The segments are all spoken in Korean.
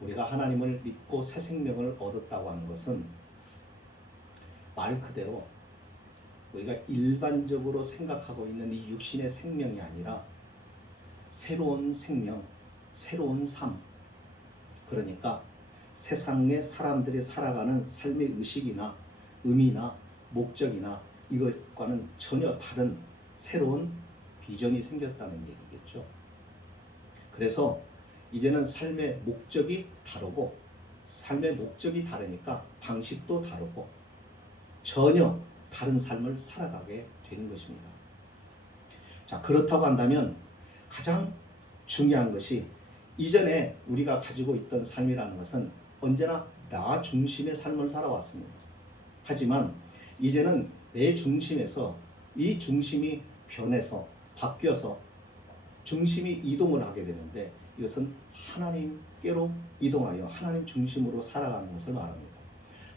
우리가 하나님을 믿고 새 생명을 얻었다고 하는 것은 말 그대로 우리가 일반적으로 생각하고 있는 이 육신의 생명이 아니라 새로운 생명, 새로운 삶, 그러니까 세상의 사람들이 살아가는 삶의 의식이나 의미나 목적이나 이것과는 전혀 다른 새로운 비전이 생겼다는 얘기겠죠. 그래서 이제는 삶의 목적이 다르고, 삶의 목적이 다르니까 방식도 다르고 전혀 다른 삶을 살아가게 되는 것입니다. 자, 그렇다고 한다면 가장 중요한 것이, 이전에 우리가 가지고 있던 삶이라는 것은 언제나 나 중심의 삶을 살아왔습니다. 하지만 이제는 내 중심에서 이 중심이 변해서 바뀌어서 중심이 이동을 하게 되는데, 이것은 하나님께로 이동하여 하나님 중심으로 살아가는 것을 말합니다.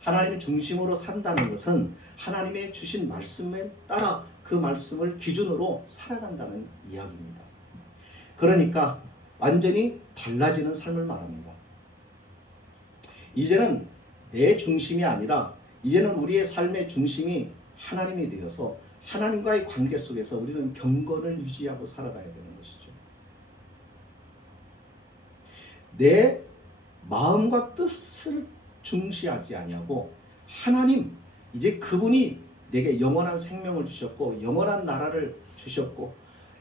하나님 중심으로 산다는 것은 하나님의 주신 말씀에 따라 그 말씀을 기준으로 살아간다는 이야기입니다. 그러니까 완전히 달라지는 삶을 말합니다. 이제는 내 중심이 아니라 이제는 우리의 삶의 중심이 하나님이 되어서 하나님과의 관계 속에서 우리는 경건을 유지하고 살아가야 되는 것이죠. 내 마음과 뜻을 중시하지 아니하고 하나님, 이제 그분이 내게 영원한 생명을 주셨고 영원한 나라를 주셨고,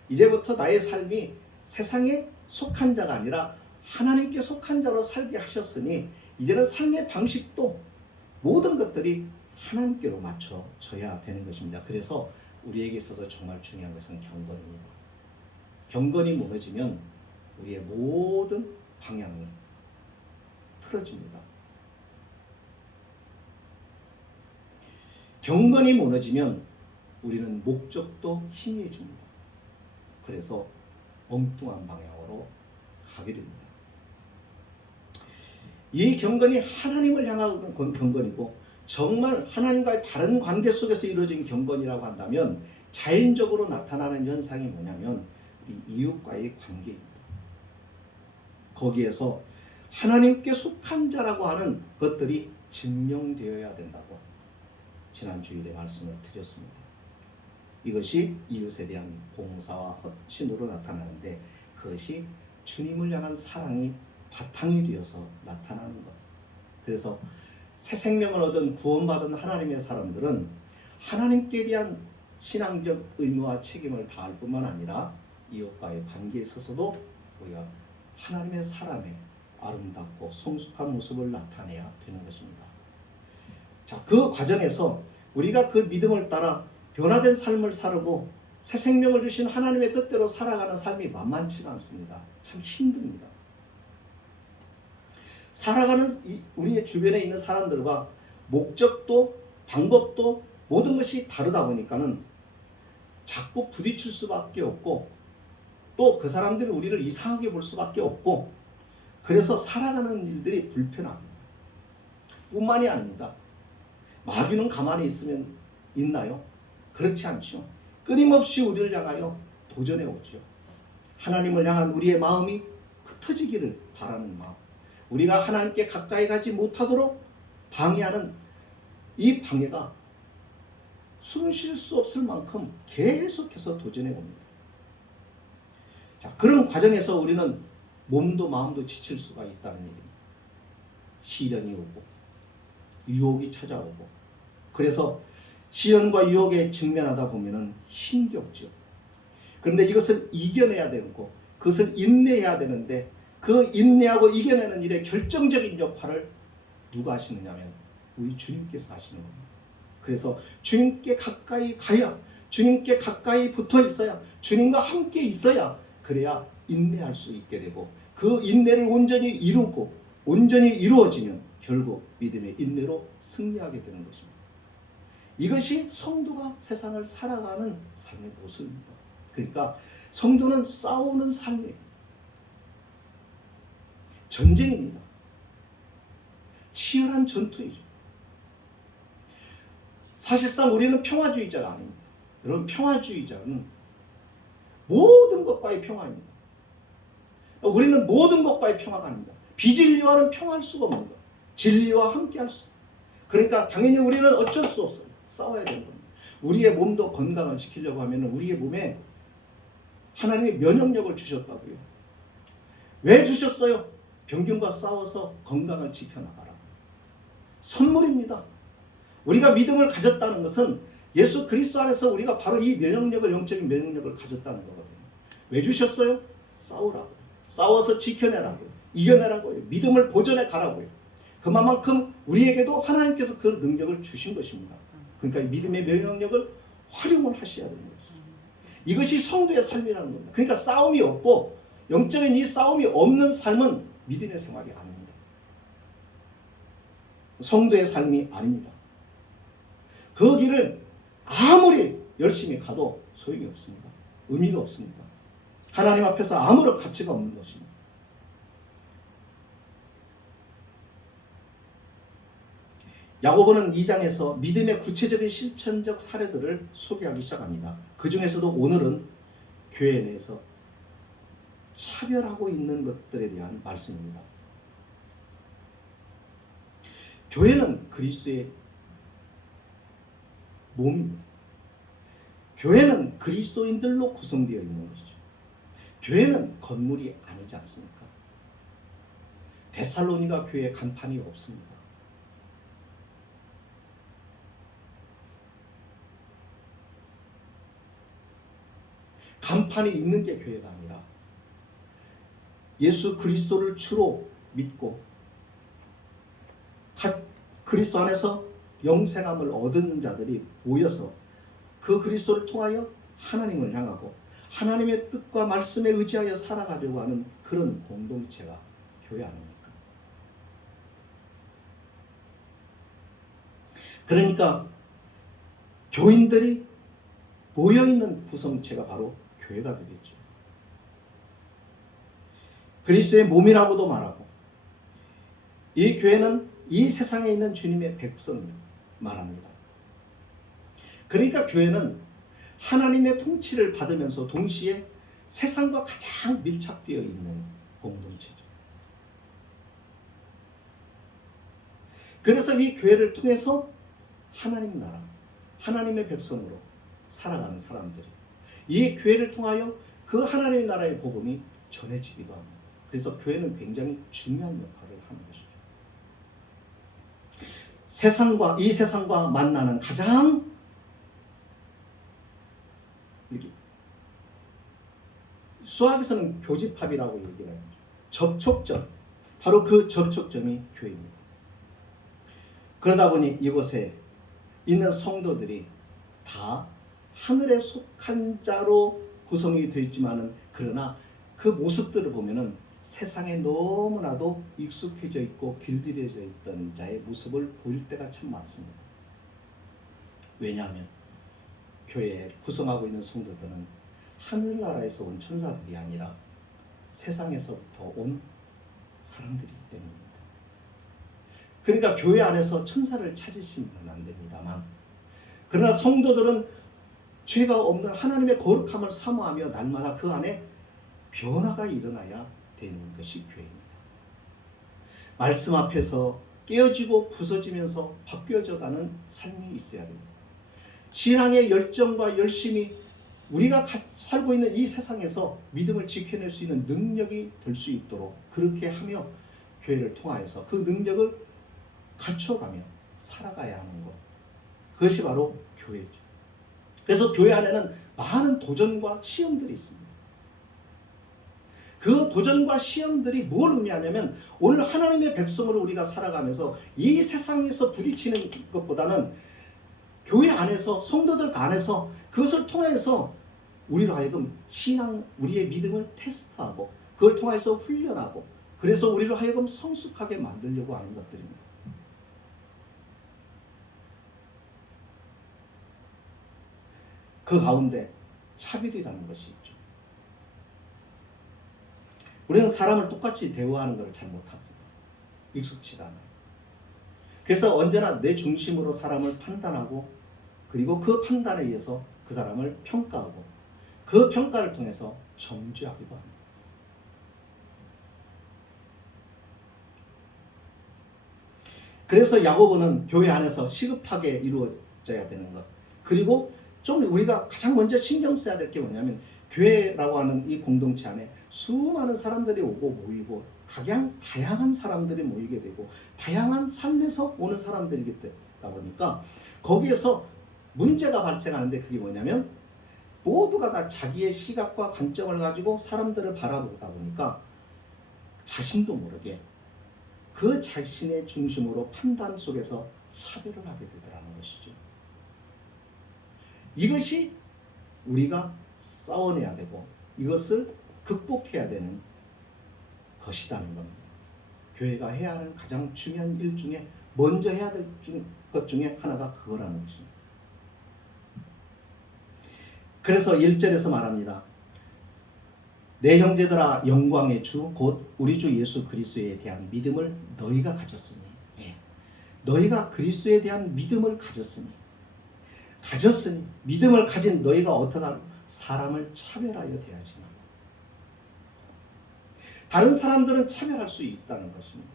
이제부터 나의 삶이 세상에 속한 자가 아니라 하나님께 속한 자로 살게 하셨으니 이제는 삶의 방식도 모든 것들이 하나님께로 맞춰져야 되는 것입니다. 그래서 우리에게 있어서 정말 중요한 것은 경건입니다. 경건이 무너지면 우리의 모든 방향이 틀어집니다. 경건이 무너지면 우리는 목적도 희미해집니다. 그래서 엉뚱한 방향으로 가게 됩니다. 이 경건이 하나님을 향한 경건이고, 정말 하나님과의 바른 관계 속에서 이루어진 경건이라고 한다면 자연적으로 나타나는 현상이 뭐냐면 우리 이웃과의 관계입니다. 거기에서 하나님께 속한 자라고 하는 것들이 증명되어야 된다고 지난 주일에 말씀을 드렸습니다. 이것이 이웃에 대한 봉사와 헌신으로 나타나는데, 그것이 주님을 향한 사랑이 바탕이 되어서 나타나는 것. 그래서 새 생명을 얻은 구원받은 하나님의 사람들은 하나님께 대한 신앙적 의무와 책임을 다할 뿐만 아니라 이웃과의 관계에 있어서도 우리가 하나님의 사람의 아름답고 성숙한 모습을 나타내야 되는 것입니다. 자, 그 과정에서 우리가 그 믿음을 따라 변화된 삶을 살고 새 생명을 주신 하나님의 뜻대로 살아가는 삶이 만만치가 않습니다. 참 힘듭니다. 살아가는 우리의 주변에 있는 사람들과 목적도 방법도 모든 것이 다르다 보니까는 자꾸 부딪힐 수밖에 없고, 또 그 사람들이 우리를 이상하게 볼 수밖에 없고, 그래서 살아가는 일들이 불편합니다. 뿐만이 아닙니다. 마귀는 가만히 있나요? 그렇지 않죠. 끊임없이 우리를 향하여 도전해 오죠. 하나님을 향한 우리의 마음이 흩어지기를 바라는 마음, 우리가 하나님께 가까이 가지 못하도록 방해하는 이 방해가 숨 쉴 수 없을 만큼 계속해서 도전해 옵니다. 자, 그런 과정에서 우리는 몸도 마음도 지칠 수가 있다는 얘기입니다. 시련이 오고 유혹이 찾아오고, 그래서 시련과 유혹에 직면하다 보면은 힘겹죠. 그런데 이것을 이겨내야 되고 그것을 인내해야 되는데, 그 인내하고 이겨내는 일에 결정적인 역할을 누가 하시느냐면 우리 주님께서 하시는 겁니다. 그래서 주님께 가까이 가야, 주님께 가까이 붙어 있어야, 주님과 함께 있어야, 그래야 인내할 수 있게 되고, 그 인내를 온전히 이루고 온전히 이루어지면 결국 믿음의 인내로 승리하게 되는 것입니다. 이것이 성도가 세상을 살아가는 삶의 모습입니다. 그러니까 성도는 싸우는 삶이에요. 전쟁입니다. 치열한 전투이죠. 사실상 우리는 평화주의자가 아닙니다. 여러분, 평화주의자는 모든 것과의 평화입니다. 우리는 모든 것과의 평화가 아닙니다. 비진리와는 평할 수가 없는 거예요. 진리와 함께 할 수. 그러니까 당연히 우리는 어쩔 수 없어요. 싸워야 되는 겁니다. 우리의 몸도 건강을 지키려고 하면 우리의 몸에 하나님이 면역력을 주셨다고요. 왜 주셨어요? 병균과 싸워서 건강을 지켜나가라. 선물입니다. 우리가 믿음을 가졌다는 것은 예수 그리스도 안에서 우리가 바로 이 면역력을, 영적인 면역력을 가졌다는 거거든요. 왜 주셨어요? 싸우라고요. 싸워서 지켜내라고요. 이겨내라고요. 믿음을 보존해 가라고요. 그만큼 우리에게도 하나님께서 그 능력을 주신 것입니다. 그러니까 믿음의 면역력을 활용을 하셔야 되는 거죠. 이것이 성도의 삶이라는 겁니다. 그러니까 싸움이 없고 영적인 이 싸움이 없는 삶은 믿음의 생활이 아닙니다. 성도의 삶이 아닙니다. 그 길을 아무리 열심히 가도 소용이 없습니다. 의미가 없습니다. 하나님 앞에서 아무런 가치가 없는 것입니다. 야고보는 2장에서 믿음의 구체적인 실천적 사례들을 소개하기 시작합니다. 그 중에서도 오늘은 교회 내에서 차별하고 있는 것들에 대한 말씀입니다. 교회는 그리스도의 몸입니다. 교회는 그리스도인들로 구성되어 있는 것이죠. 교회는 건물이 아니지 않습니까? 데살로니가 교회에 간판이 없습니다. 간판이 있는 게 교회가 아니라 예수 그리스도를 주로 믿고 그리스도 안에서 영생함을 얻는 자들이 모여서 그 그리스도를 통하여 하나님을 향하고 하나님의 뜻과 말씀에 의지하여 살아가려고 하는 그런 공동체가 교회 아닙니까? 그러니까 교인들이 모여있는 구성체가 바로 교회가 되겠죠. 그리스도의 몸이라고도 말하고 이 교회는 이 세상에 있는 주님의 백성을 말합니다. 그러니까 교회는 하나님의 통치를 받으면서 동시에 세상과 가장 밀착되어 있는 공동체죠. 그래서 이 교회를 통해서 하나님 나라, 하나님의 백성으로 살아가는 사람들이 이 교회를 통하여 그 하나님의 나라의 복음이 전해지기도 합니다. 그래서 교회는 굉장히 중요한 역할을 하는 것이죠. 이 세상과 만나는 가장 수학에서는 교집합이라고 얘기를 하죠. 접촉점, 바로 그 접촉점이 교회입니다. 그러다 보니 이곳에 있는 성도들이 다 하늘에 속한 자로 구성이 되어 있지만은 그러나 그 모습들을 보면은 세상에 너무나도 익숙해져 있고 길들여져 있던 자의 모습을 보일 때가 참 많습니다. 왜냐하면 교회에 구성하고 있는 성도들은 하늘나라에서 온 천사들이 아니라 세상에서부터 온 사람들이기 때문입니다. 그러니까 교회 안에서 천사를 찾으시면 안 됩니다만 그러나 성도들은 죄가 없는 하나님의 거룩함을 사모하며 날마다 그 안에 변화가 일어나야 되는 것이 교회입니다. 말씀 앞에서 깨어지고 부서지면서 바뀌어져가는 삶이 있어야 됩니다. 신앙의 열정과 열심이 우리가 살고 있는 이 세상에서 믿음을 지켜낼 수 있는 능력이 될 수 있도록 그렇게 하며 교회를 통하여서 그 능력을 갖춰가며 살아가야 하는 것, 그것이 바로 교회죠. 그래서 교회 안에는 많은 도전과 시험들이 있습니다. 그 도전과 시험들이 뭘 의미하냐면 오늘 하나님의 백성으로 우리가 살아가면서 이 세상에서 부딪히는 것보다는 교회 안에서 성도들 안에서 그것을 통해서 우리로 하여금 우리의 믿음을 테스트하고 그걸 통해서 훈련하고 그래서 우리로 하여금 성숙하게 만들려고 하는 것들입니다. 그 가운데 차별이라는 것이 있죠. 우리는 사람을 똑같이 대우하는 것을 잘 못합니다. 익숙치가 않아요. 그래서 언제나 내 중심으로 사람을 판단하고 그리고 그 판단에 의해서 그 사람을 평가하고 그 평가를 통해서 정죄하기도 합니다. 그래서 야고보는 교회 안에서 시급하게 이루어져야 되는 것. 그리고 좀 우리가 가장 먼저 신경 써야 될 게 뭐냐면 교회라고 하는 이 공동체 안에 수많은 사람들이 오고 모이고 다양한 사람들이 모이게 되고 다양한 삶에서 오는 사람들이기 때문에 거기에서 문제가 발생하는데 그게 뭐냐면 모두가 다 자기의 시각과 관점을 가지고 사람들을 바라보다 보니까 자신도 모르게 그 자신의 중심으로 판단 속에서 차별을 하게 되더라는 것이죠. 이것이 우리가 싸워내야 되고 이것을 극복해야 되는 것이라는 겁니다. 교회가 해야 하는 가장 중요한 일 중에 먼저 해야 될 것 중에 하나가 그거라는 것입니다. 그래서 1절에서 말합니다. 내 형제들아 영광의 주 곧 우리 주 예수 그리스도에 대한 믿음을 너희가 가졌으니 너희가 그리스도에 대한 믿음을 가졌으니 믿음을 가진 너희가 어떠한 사람을 차별하여 대하지 마. 다른 사람들은 차별할 수 있다는 것입니다.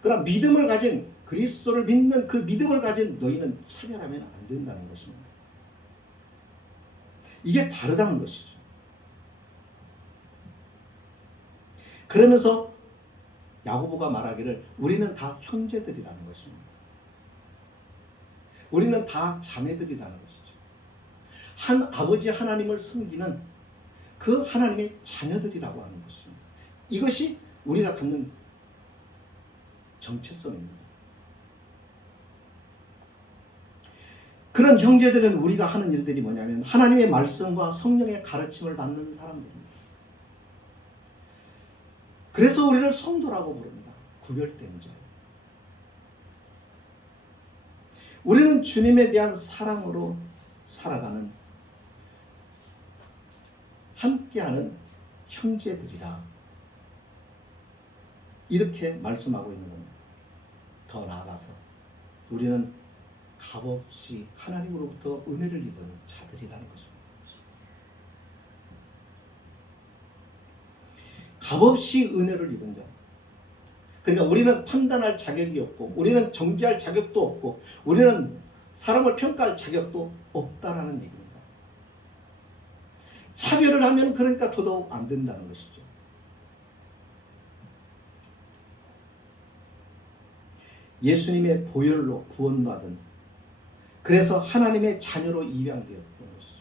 그러나 믿음을 가진 그리스도를 믿는 그 믿음을 가진 너희는 차별하면 안 된다는 것입니다. 이게 다르다는 것이죠. 그러면서 야고보가 말하기를 우리는 다 형제들이라는 것입니다. 우리는 다 자매들이라는 것이죠. 한 아버지 하나님을 섬기는 그 하나님의 자녀들이라고 하는 것입니다. 이것이 우리가 갖는 정체성입니다. 그런 형제들은 우리가 하는 일들이 뭐냐면 하나님의 말씀과 성령의 가르침을 받는 사람들입니다. 그래서 우리를 성도라고 부릅니다. 구별된 자. 우리는 주님에 대한 사랑으로 살아가는 함께하는 형제들이라 이렇게 말씀하고 있는 겁니다. 더 나아가서 우리는 값없이 하나님으로부터 은혜를 입은 자들이라는 것입니다. 값없이 은혜를 입은 자. 그러니까 우리는 판단할 자격이 없고 우리는 정죄할 자격도 없고 우리는 사람을 평가할 자격도 없다라는 얘기입니다. 차별을 하면 그러니까 더더욱 안 된다는 것이죠. 예수님의 보혈로 구원받은 그래서 하나님의 자녀로 입양되었던 것이죠.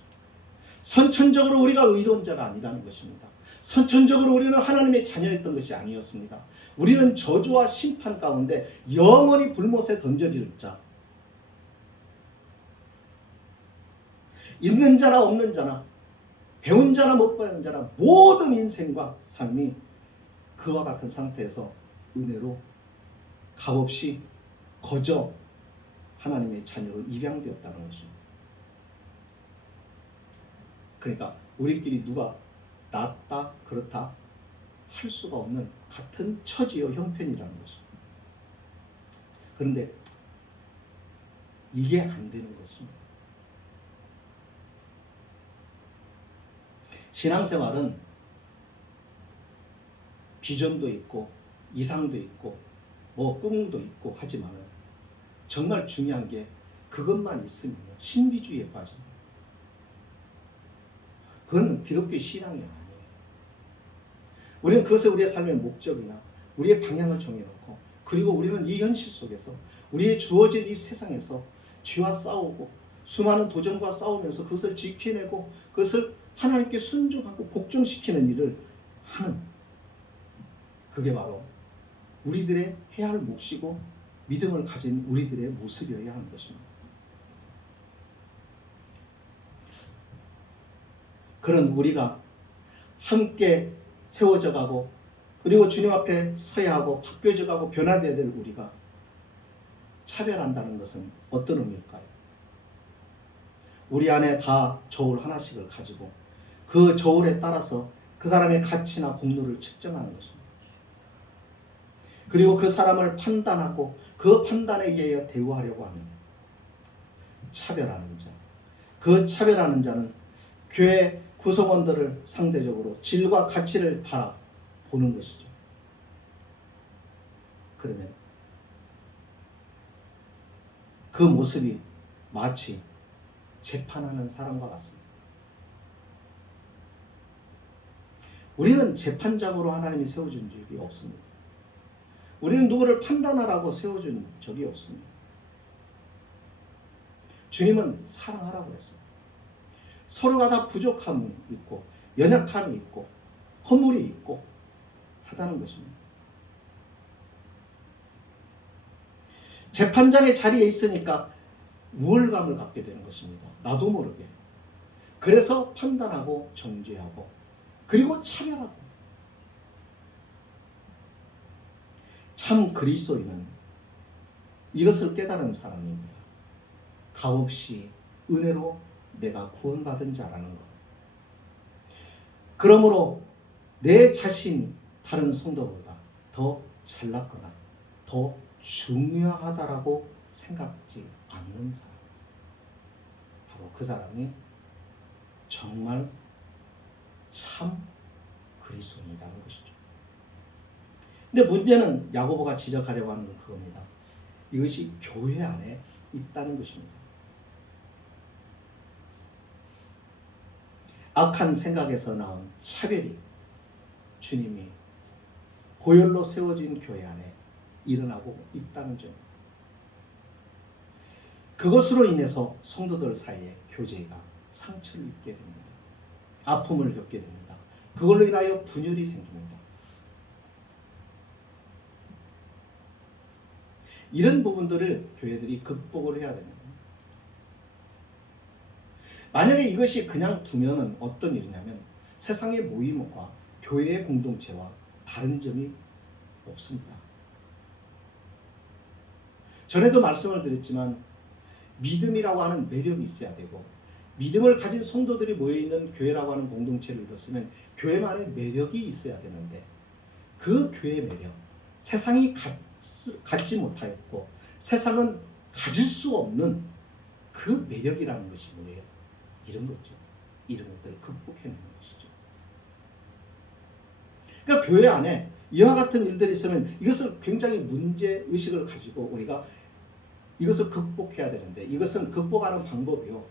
선천적으로 우리가 의로운 자가 아니라는 것입니다. 선천적으로 우리는 하나님의 자녀였던 것이 아니었습니다. 우리는 저주와 심판 가운데 영원히 불못에 던져질 자. 있는 자나 없는 자나 배운 자나 못 배운 자나 모든 인생과 삶이 그와 같은 상태에서 은혜로 값없이 거저 하나님의 자녀로 입양되었다는 것입니다. 그러니까 우리끼리 누가 낫다 그렇다 할 수가 없는 같은 처지요 형편이라는 것입니다. 그런데 이게 안 되는 것입니다. 신앙생활은 비전도 있고 이상도 있고 뭐 꿈도 있고 하지만 정말 중요한 게 그것만 있으면 신비주의에 빠집니다. 그건 기독교 신앙이 아니에요. 우리는 그것을 우리의 삶의 목적이나 우리의 방향을 정해놓고 그리고 우리는 이 현실 속에서 우리의 주어진 이 세상에서 죄와 싸우고 수많은 도전과 싸우면서 그것을 지켜내고 그것을 하나님께 순종하고 복종시키는 일을 하는 그게 바로 우리들의 해야 할 몫이고 믿음을 가진 우리들의 모습이어야 하는 것입니다. 그런 우리가 함께 세워져 가고 그리고 주님 앞에 서야 하고 바뀌어져 가고 변화되어야 될 우리가 차별한다는 것은 어떤 의미일까요? 우리 안에 다 저울 하나씩을 가지고 그 저울에 따라서 그 사람의 가치나 공로를 측정하는 것입니다. 그리고 그 사람을 판단하고 그 판단에 의해 대우하려고 하는 차별하는 자. 그 차별하는 자는 교회 구성원들을 상대적으로 질과 가치를 달아보는 것이죠. 그러면 그 모습이 마치 재판하는 사람과 같습니다. 우리는 재판장으로 하나님이 세워준 적이 없습니다. 우리는 누구를 판단하라고 세워준 적이 없습니다. 주님은 사랑하라고 했습니다. 서로가 다 부족함이 있고 연약함이 있고 허물이 있고 하다는 것입니다. 재판장의 자리에 있으니까 우월감을 갖게 되는 것입니다. 나도 모르게. 그래서 판단하고 정죄하고 그리고 차별하고. 참 그리스도인은 이것을 깨달은 사람입니다. 값없이 은혜로 내가 구원받은 자라는 것. 그러므로 내 자신이 다른 성도보다 더 잘났거나 더 중요하다라고 생각지 않는 사람. 바로 그 사람이 정말 참 그리스도인이라는 것이죠. 근데 문제는 야고보가 지적하려고 하는 건 그겁니다. 이것이 교회 안에 있다는 것입니다. 악한 생각에서 나온 차별이 주님이 보혈로 세워진 교회 안에 일어나고 있다는 점. 그것으로 인해서 성도들 사이에 교제가 상처를 입게 됩니다. 아픔을 겪게 됩니다. 그걸로 인하여 분열이 생깁니다. 이런 부분들을 교회들이 극복을 해야 됩니다. 만약에 이것이 그냥 두면은 어떤 일이냐면 세상의 모임과 교회의 공동체와 다른 점이 없습니다. 전에도 말씀을 드렸지만 믿음이라고 하는 매력이 있어야 되고 믿음을 가진 성도들이 모여있는 교회라고 하는 공동체를 이뤘으면 교회만의 매력이 있어야 되는데 그 교회의 매력, 세상이 갖지 못하였고 세상은 가질 수 없는 그 매력이라는 것이 뭐예요? 이런 거죠. 이런 것들을 극복해내는 것이죠. 그러니까 교회 안에 이와 같은 일들이 있으면 이것을 굉장히 문제의식을 가지고 우리가 이것을 극복해야 되는데 이것은 극복하는 방법이요.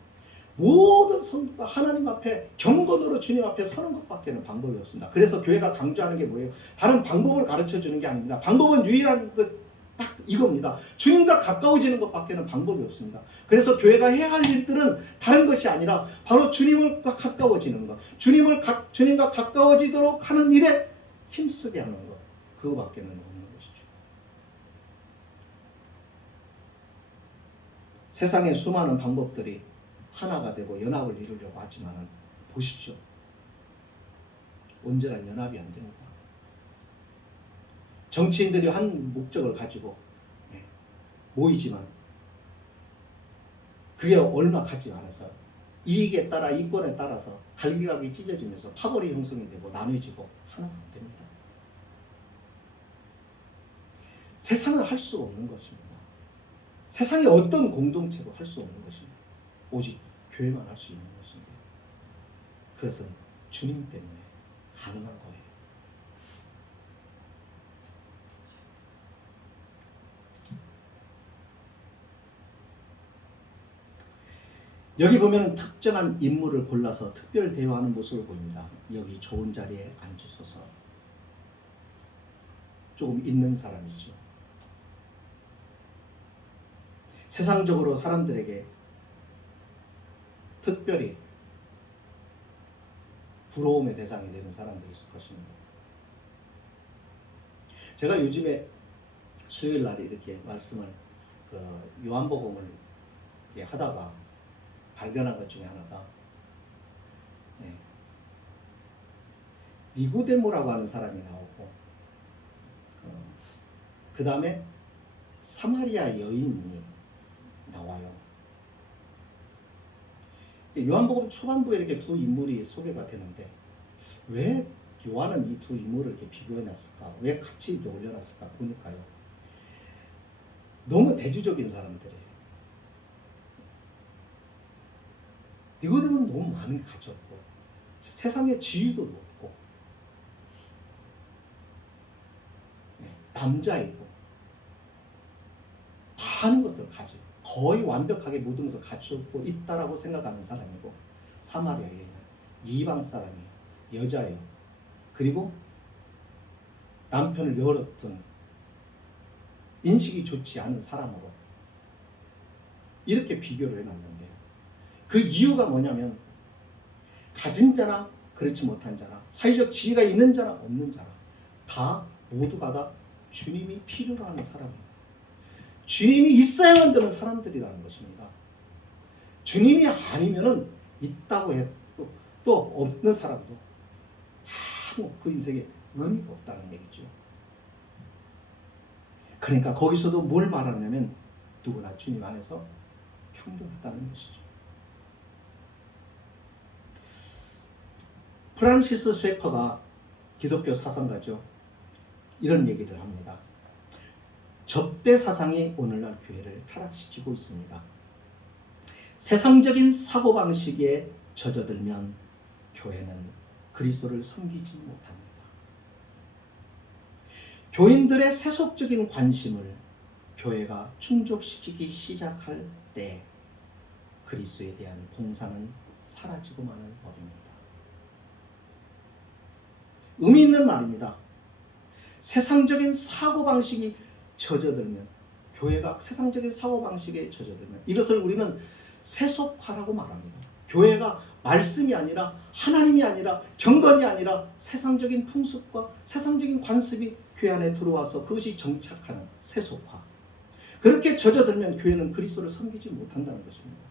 모든 성도가 하나님 앞에 경건으로 주님 앞에 서는 것밖에는 방법이 없습니다. 그래서 교회가 강조하는 게 뭐예요? 다른 방법을 가르쳐 주는 게 아닙니다. 방법은 유일한 것 딱 이겁니다. 주님과 가까워지는 것밖에는 방법이 없습니다. 그래서 교회가 해야 할 일들은 다른 것이 아니라 바로 주님과 가까워지는 것, 주님과 가까워지도록 하는 일에 힘쓰게 하는 것, 그거밖에는 없는 것이죠. 세상의 수많은 방법들이 하나가 되고 연합을 이루려고 하지만 보십시오. 온전한 연합이 안 됩니다. 정치인들이 한 목적을 가지고 모이지만 그게 얼마 가지 않아서 이익에 따라 이권에 따라서 갈기갈기 찢어지면서 파벌이 형성이 되고 나눠지고 하나가 안 됩니다. 세상은 할 수 없는 것입니다. 세상의 어떤 공동체도 할 수 없는 것입니다. 오직 교회만 할 수 있는 것입니다. 그것은 주님 때문에 가능한 거예요. 여기 보면 특정한 인물을 골라서 특별 대우하는 모습을 보입니다. 여기 좋은 자리에 앉으소서. 조금 있는 사람이죠. 세상적으로 사람들에게 특별히 부러움의 대상이 되는 사람들이 있을 것입니다. 제가 요즘에 수요일 날 이렇게 말씀을 요한복음을 하다가 발견한 것 중에 하나가 니고데모라고 하는 사람이 나오고 그 다음에 사마리아 여인이 나와요. 요한복음 초반부에 이렇게 두 인물이 소개가 되는데 왜 요한은 이 두 인물을 이렇게 비교해놨을까? 왜 같이 이렇게 올려놨을까? 보니까요. 너무 대주적인 사람들이에요. 니고데모는 너무 많이 가졌고 세상의 지위도 높고 남자이고 많은 것을 가지고 거의 완벽하게 모든 것을 갖추고 있다라고 생각하는 사람이고, 사마리아에 이방 사람이에요. 여자예요. 그리고 남편을 열었던 인식이 좋지 않은 사람으로 이렇게 비교를 해놨는데요. 그 이유가 뭐냐면 가진 자나 그렇지 못한 자나 사회적 지위가 있는 자나 없는 자나 다 모두가 다 주님이 필요로 하는 사람이에요. 주님이 있어야만 되는 사람들이라는 것입니다. 주님이 아니면은 있다고 해도 또 없는 사람도 아무 그 인생에 의미가 없다는 얘기죠. 그러니까 거기서도 뭘 말하냐면 누구나 주님 안에서 평등하다는 것이죠. 프란시스 쉐퍼가 기독교 사상가죠. 이런 얘기를 합니다. 접대 사상이 오늘날 교회를 타락시키고 있습니다. 세상적인 사고방식에 젖어들면 교회는 그리스도를 섬기지 못합니다. 교인들의 세속적인 관심을 교회가 충족시키기 시작할 때 그리스도에 대한 봉사는 사라지고 마는 법입니다. 의미 있는 말입니다. 세상적인 사고방식이 젖어들면, 교회가 세상적인 사고방식에 젖어들면 이것을 우리는 세속화라고 말합니다. 교회가 말씀이 아니라 하나님이 아니라 경건이 아니라 세상적인 풍습과 세상적인 관습이 교회 안에 들어와서 그것이 정착하는 세속화. 그렇게 젖어들면 교회는 그리스도를 섬기지 못한다는 것입니다.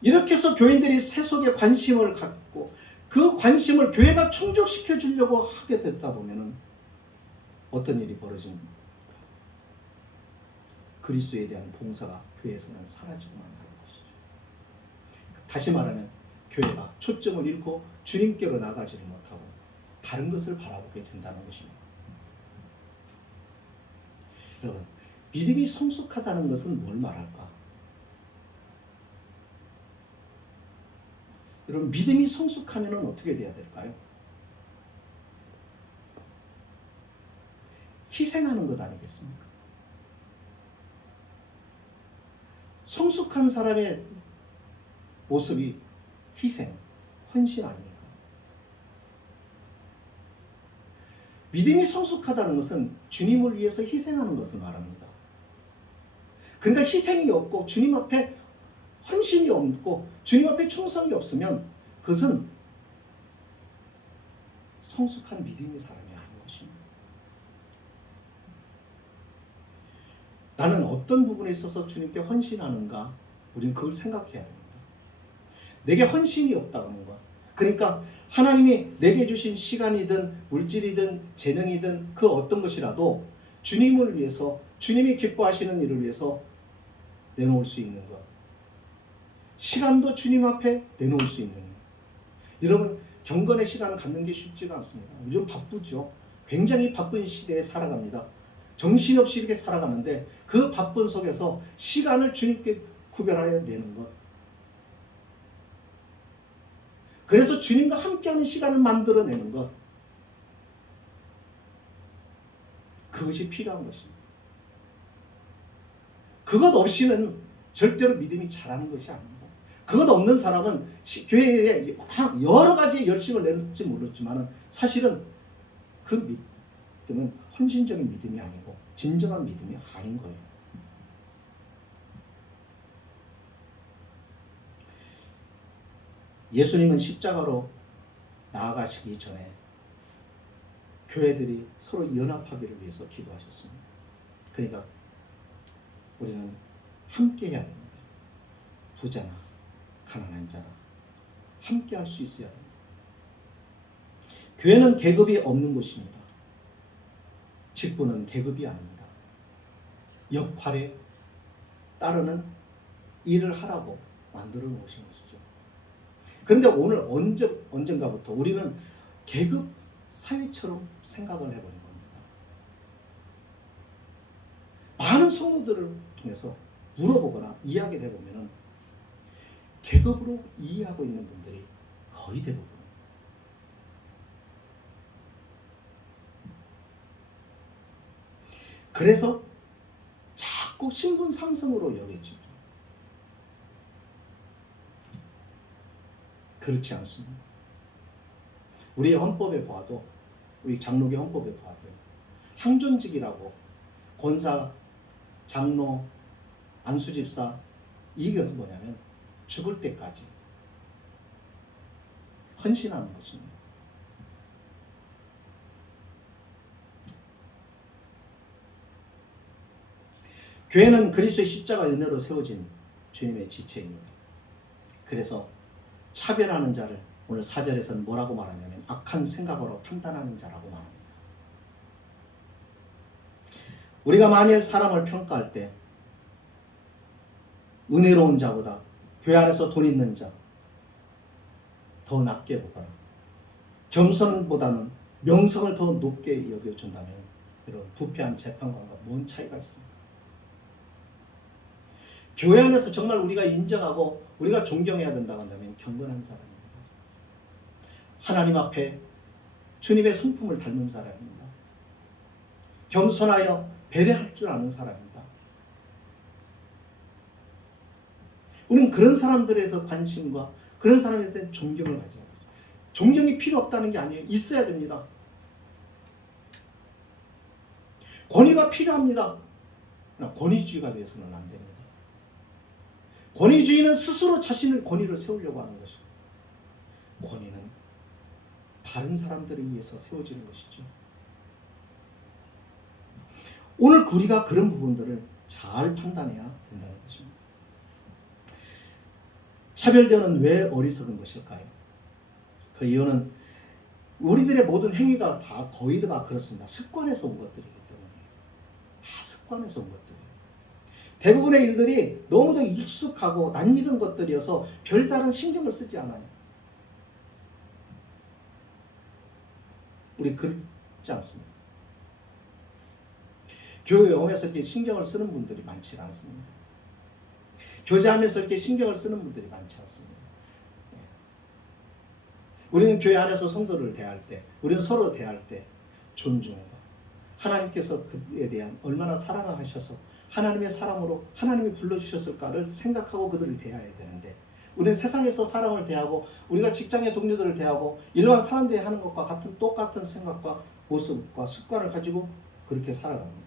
이렇게 해서 교인들이 세속에 관심을 갖고 그 관심을 교회가 충족시켜 주려고 하게 됐다 보면은 어떤 일이 벌어집니까? 그리스도에 대한 봉사가 교회에서는 사라지고 만다는 것이죠. 다시 말하면 교회가 초점을 잃고 주님께로 나가지를 못하고 다른 것을 바라보게 된다는 것입니다. 여러분, 믿음이 성숙하다는 것은 뭘 말할까? 여러분, 믿음이 성숙하면 어떻게 돼야 될까요? 희생하는 것 아니겠습니까? 성숙한 사람의 모습이 희생, 헌신 아닙니까? 믿음이 성숙하다는 것은 주님을 위해서 희생하는 것을 말합니다. 그러니까 희생이 없고 주님 앞에 헌신이 없고 주님 앞에 충성이 없으면 그것은 성숙한 믿음의 사람이 아닌 것입니다. 나는 어떤 부분에 있어서 주님께 헌신하는가? 우리는 그걸 생각해야 됩니다. 내게 헌신이 없다는 것. 그러니까 하나님이 내게 주신 시간이든 물질이든 재능이든 그 어떤 것이라도 주님을 위해서, 주님이 기뻐하시는 일을 위해서 내놓을 수 있는 것. 시간도 주님 앞에 내놓을 수 있는 것. 여러분, 경건의 시간을 갖는 게 쉽지가 않습니다. 요즘 바쁘죠. 굉장히 바쁜 시대에 살아갑니다. 정신없이 이렇게 살아가는데 그 바쁜 속에서 시간을 주님께 구별하여 내는 것. 그래서 주님과 함께하는 시간을 만들어내는 것. 그것이 필요한 것입니다. 그것 없이는 절대로 믿음이 자라는 것이 아닙니다. 그것 없는 사람은 교회에 여러 가지 열심을 내는지 모르지만 사실은 그 믿음은 헌신적인 믿음이 아니고 진정한 믿음이 아닌 거예요. 예수님은 십자가로 나아가시기 전에 교회들이 서로 연합하기를 위해서 기도하셨습니다. 그러니까 우리는 함께 해야 됩니다. 부자나 가난한 자나 함께 할 수 있어야 됩니다. 교회는 계급이 없는 곳입니다. 직분은 계급이 아닙니다. 역할에 따르는 일을 하라고 만들어 놓으신 것이죠. 그런데 오늘 언젠가부터 우리는 계급 사회처럼 생각을 해버린 겁니다. 많은 성도들을 통해서 물어보거나 이야기를 해보면 계급으로 이해하고 있는 분들이 거의 대부분. 그래서 자꾸 신분 상승으로 여겨지죠. 그렇지 않습니다. 우리의 헌법에 보아도, 우리 장로교 헌법에 보아도 향존직이라고 권사, 장로, 안수집사, 이것은 뭐냐면 죽을 때까지 헌신하는 것입니다. 교회는 그리스도의 십자가 은혜로 세워진 주님의 지체입니다. 그래서 차별하는 자를 오늘 4절에서는 뭐라고 말하냐면 악한 생각으로 판단하는 자라고 말합니다. 우리가 만일 사람을 평가할 때 은혜로운 자보다 교회 안에서 돈 있는 자 더 낮게 보거나 겸손보다는 명성을 더 높게 여겨준다면 여러분 부패한 재판관과 뭔 차이가 있습니까? 교회 안에서 정말 우리가 인정하고 우리가 존경해야 된다고 한다면 경건한 사람입니다. 하나님 앞에 주님의 성품을 닮은 사람입니다. 겸손하여 배려할 줄 아는 사람입니다. 우리는 그런 사람들에서 관심과 그런 사람에서 존경을 가져야 돼요. 존경이 필요 없다는 게 아니에요. 있어야 됩니다. 권위가 필요합니다. 그러나 권위주의가 되어서는 안 됩니다. 권위주의는 스스로 자신의 권위를 세우려고 하는 것이고, 권위는 다른 사람들에 의해서 세워지는 것이죠. 오늘 우리가 그런 부분들을 잘 판단해야 된다는 것입니다. 차별대우는 왜 어리석은 것일까요? 그 이유는 우리들의 모든 행위가 다 거의 다 그렇습니다. 습관에서 온 것들이기 때문에. 다 습관에서 온 것들이에요. 대부분의 일들이 너무도 익숙하고 낯익은 것들이어서 별다른 신경을 쓰지 않아요. 우리 그렇지 않습니다. 교회에 오면서 이렇게 신경을 쓰는 분들이 많지 않습니다. 교제하면서 이렇게 신경을 쓰는 분들이 많지 않습니다. 우리는 교회 안에서 성도를 대할 때, 우리는 서로 대할 때 존중과 하나님께서 그에 대한 얼마나 사랑을 하셔서 하나님의 사랑으로 하나님이 불러주셨을까를 생각하고 그들을 대해야 되는데, 우리는 세상에서 사람을 대하고 우리가 직장의 동료들을 대하고 일반 사람들이 하는 것과 같은 똑같은 생각과 모습과 습관을 가지고 그렇게 살아갑니다.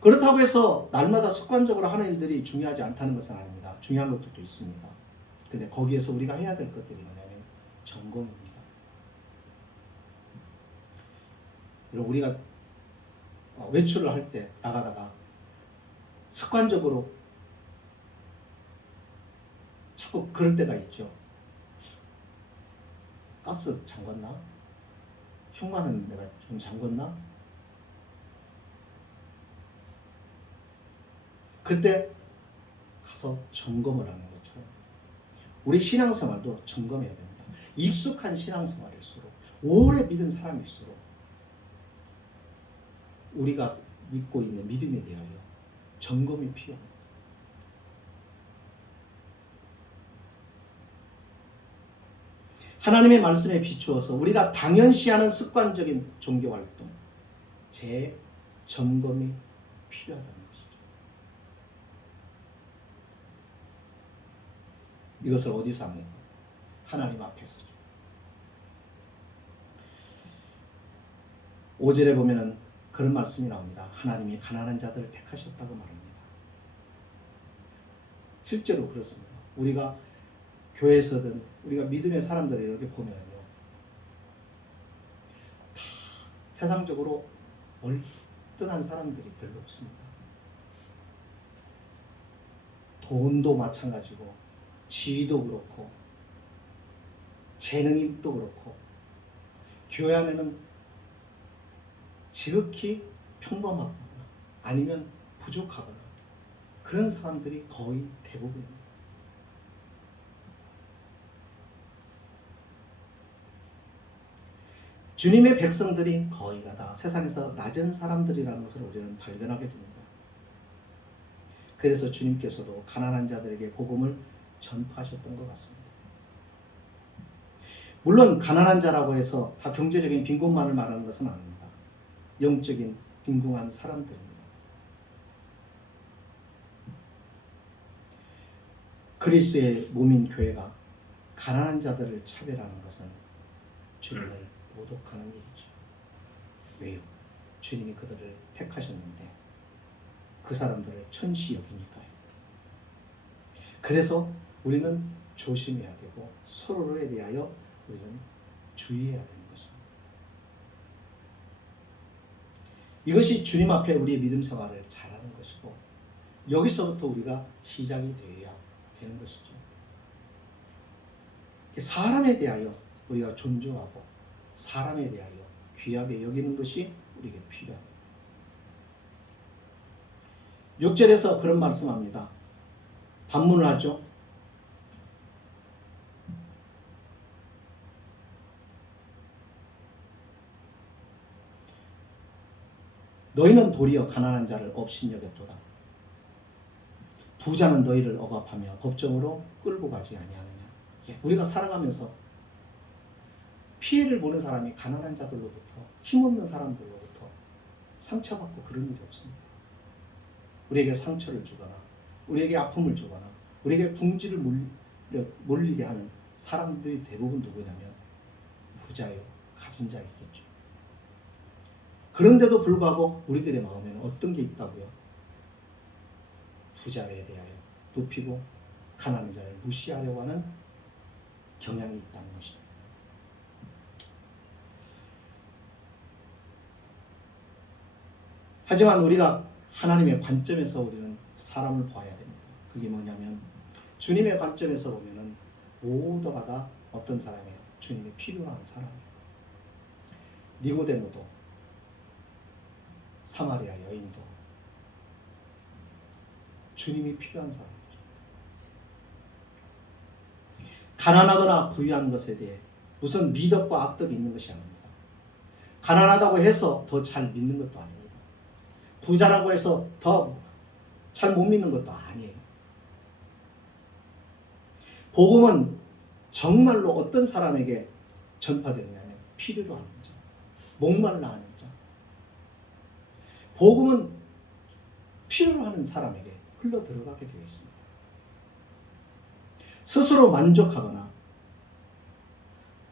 그렇다고 해서 날마다 습관적으로 하는 일들이 중요하지 않다는 것은 아닙니다. 중요한 것들도 있습니다. 근데 거기에서 우리가 해야 될 것들이 뭐냐면 점검입니다. 그리고 우리가 외출을 할 때 나가다가 습관적으로 자꾸 그럴 때가 있죠. 가스 잠궜나? 현관은 내가 좀 잠궜나? 그때 가서 점검을 하는 거죠. 우리 신앙생활도 점검해야 됩니다. 익숙한 신앙생활일수록, 오래 믿은 사람일수록 우리가 믿고 있는 믿음에 대하여 점검이 필요합니다. 하나님의 말씀에 비추어서 우리가 당연시하는 습관적인 종교활동, 재점검이 필요하다는 것이죠. 이것을 어디서 합니까? 하나님 앞에서죠. 5절에 보면은 그런 말씀이 나옵니다. 하나님이 가난한 자들을 택하셨다고 말합니다. 실제로 그렇습니다. 우리가 교회에서든 우리가 믿음의 사람들을 이렇게 보면요, 다 세상적으로 얼뜬한 사람들이 별로 없습니다. 돈도 마찬가지고, 지위도 그렇고, 재능도 그렇고, 교회 안에는 지극히 평범하거나 아니면 부족하거나 그런 사람들이 거의 대부분입니다. 주님의 백성들이 거의가 다 세상에서 낮은 사람들이라는 것을 우리는 발견하게 됩니다. 그래서 주님께서도 가난한 자들에게 복음을 전파하셨던 것 같습니다. 물론 가난한 자라고 해서 다 경제적인 빈곤만을 말하는 것은 아닙니다. 영적인 빈곤한 사람들입니다. 그리스도의 몸인 교회가 가난한 자들을 차별하는 것은 주님을 모독하는 일이죠. 왜요? 주님이 그들을 택하셨는데 그 사람들을 천시 여기니까요. 그래서 우리는 조심해야 되고 서로에 대하여 우리는 주의해야 되는 것입니다. 이것이 주님 앞에 우리의 믿음 생활을 잘하는 것이고 여기서부터 우리가 시작이 되어야 되는 것이죠. 사람에 대하여 우리가 존중하고 사람에 대하여 귀하게 여기는 것이 우리에게 필요합니다. 6절에서 그런 말씀합니다. 반문을 하죠. 너희는 도리어 가난한 자를 업신여겼도다. 부자는 너희를 억압하며 법정으로 끌고 가지 아니하느냐. 우리가 살아가면서 피해를 보는 사람이 가난한 자들로부터 힘없는 사람들로부터 상처받고 그런 일이 없습니다. 우리에게 상처를 주거나 우리에게 아픔을 주거나 우리에게 궁지를 몰리게 하는 사람들이 대부분 누구냐면 부자요, 가진 자이겠죠. 그런데도 불구하고 우리들의 마음에는 어떤 게 있다고요? 부자에 대하여 높이고 가난한 자를 무시하려고 하는 경향이 있다는 것입니다. 하지만 우리가 하나님의 관점에서 우리는 사람을 봐야 됩니다. 그게 뭐냐면 주님의 관점에서 보면은 모두가 다 어떤 사람이에요? 주님이 필요한 사람이에요. 니고데모도 사마리아 여인도 주님이 필요한 사람들. 가난하거나 부유한 것에 대해 무슨 미덕과 악덕이 있는 것이 아닙니다. 가난하다고 해서 더 잘 믿는 것도 아닙니다. 부자라고 해서 더 잘 못 믿는 것도 아니에요. 복음은 정말로 어떤 사람에게 전파되느냐면 필요로 하는 자, 목말라 하는 자. 복음은 필요로 하는 사람에게 흘러 들어가게 되어 있습니다. 스스로 만족하거나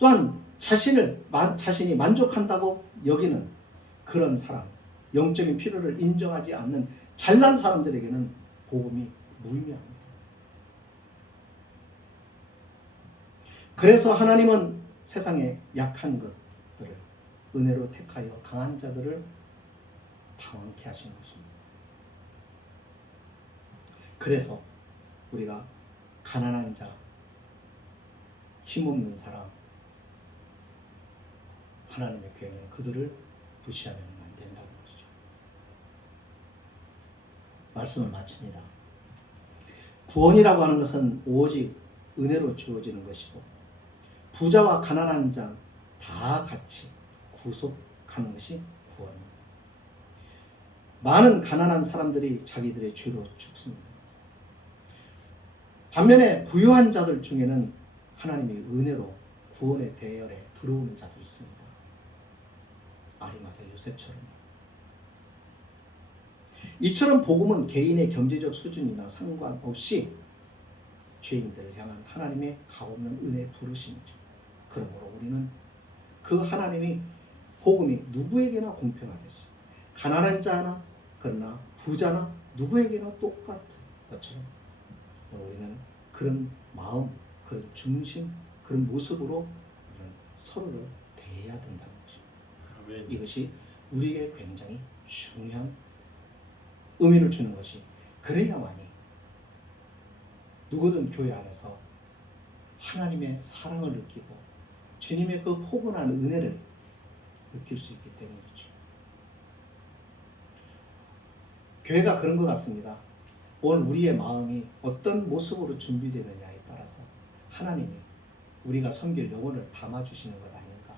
또한 자신이 만족한다고 여기는 그런 사람, 영적인 필요를 인정하지 않는 잘난 사람들에게는 복음이 무의미합니다. 그래서 하나님은 세상에 약한 것들을 은혜로 택하여 강한 자들을 당황케 하신 것입니다. 그래서 우리가 가난한 자, 힘없는 사람, 하나님의 교회는 그들을 무시하면 안 된다는 것이죠. 말씀을 마칩니다. 구원이라고 하는 것은 오직 은혜로 주어지는 것이고 부자와 가난한 자 다 같이 구속하는 것이 구원입니다. 많은 가난한 사람들이 자기들의 죄로 죽습니다. 반면에 부유한 자들 중에는 하나님의 은혜로 구원의 대열에 들어오는 자도 있습니다. 아리마다 요셉처럼. 이처럼 복음은 개인의 경제적 수준이나 상관없이 죄인들을 향한 하나님의 값없는 은혜의 부르심이죠. 그러므로 우리는 그 하나님이 복음이 누구에게나 공평하듯이 가난한 자나 그러나 부자나 누구에게나 똑같은 것처럼 우리는 그런 마음, 그런 중심, 그런 모습으로 우리는 서로를 대해야 된다는 것입니다. 아멘. 이것이 우리에게 굉장히 중요한 의미를 주는 것이 그래야만이 누구든 교회 안에서 하나님의 사랑을 느끼고 주님의 그 포근한 은혜를 느낄 수 있기 때문이죠. 교회가 그런 것 같습니다. 오늘 우리의 마음이 어떤 모습으로 준비되느냐에 따라서 하나님이 우리가 섬길 영혼을 담아주시는 것 아닌가.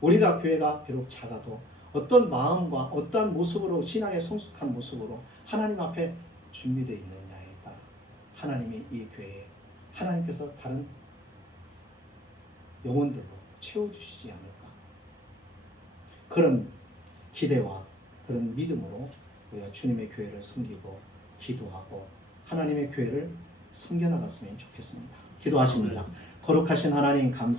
우리가 교회가 비록 작아도 어떤 마음과 어떠한 모습으로 신앙의 성숙한 모습으로 하나님 앞에 준비되어 있느냐에 따라 하나님이 이 교회에 하나님께서 다른 영혼들로 채워주시지 않을까. 그런 기대와 그런 믿음으로 우리가 주님의 교회를 섬기고 기도하고 하나님의 교회를 섬겨나갔으면 좋겠습니다. 기도하십니다. 거룩하신 하나님 감사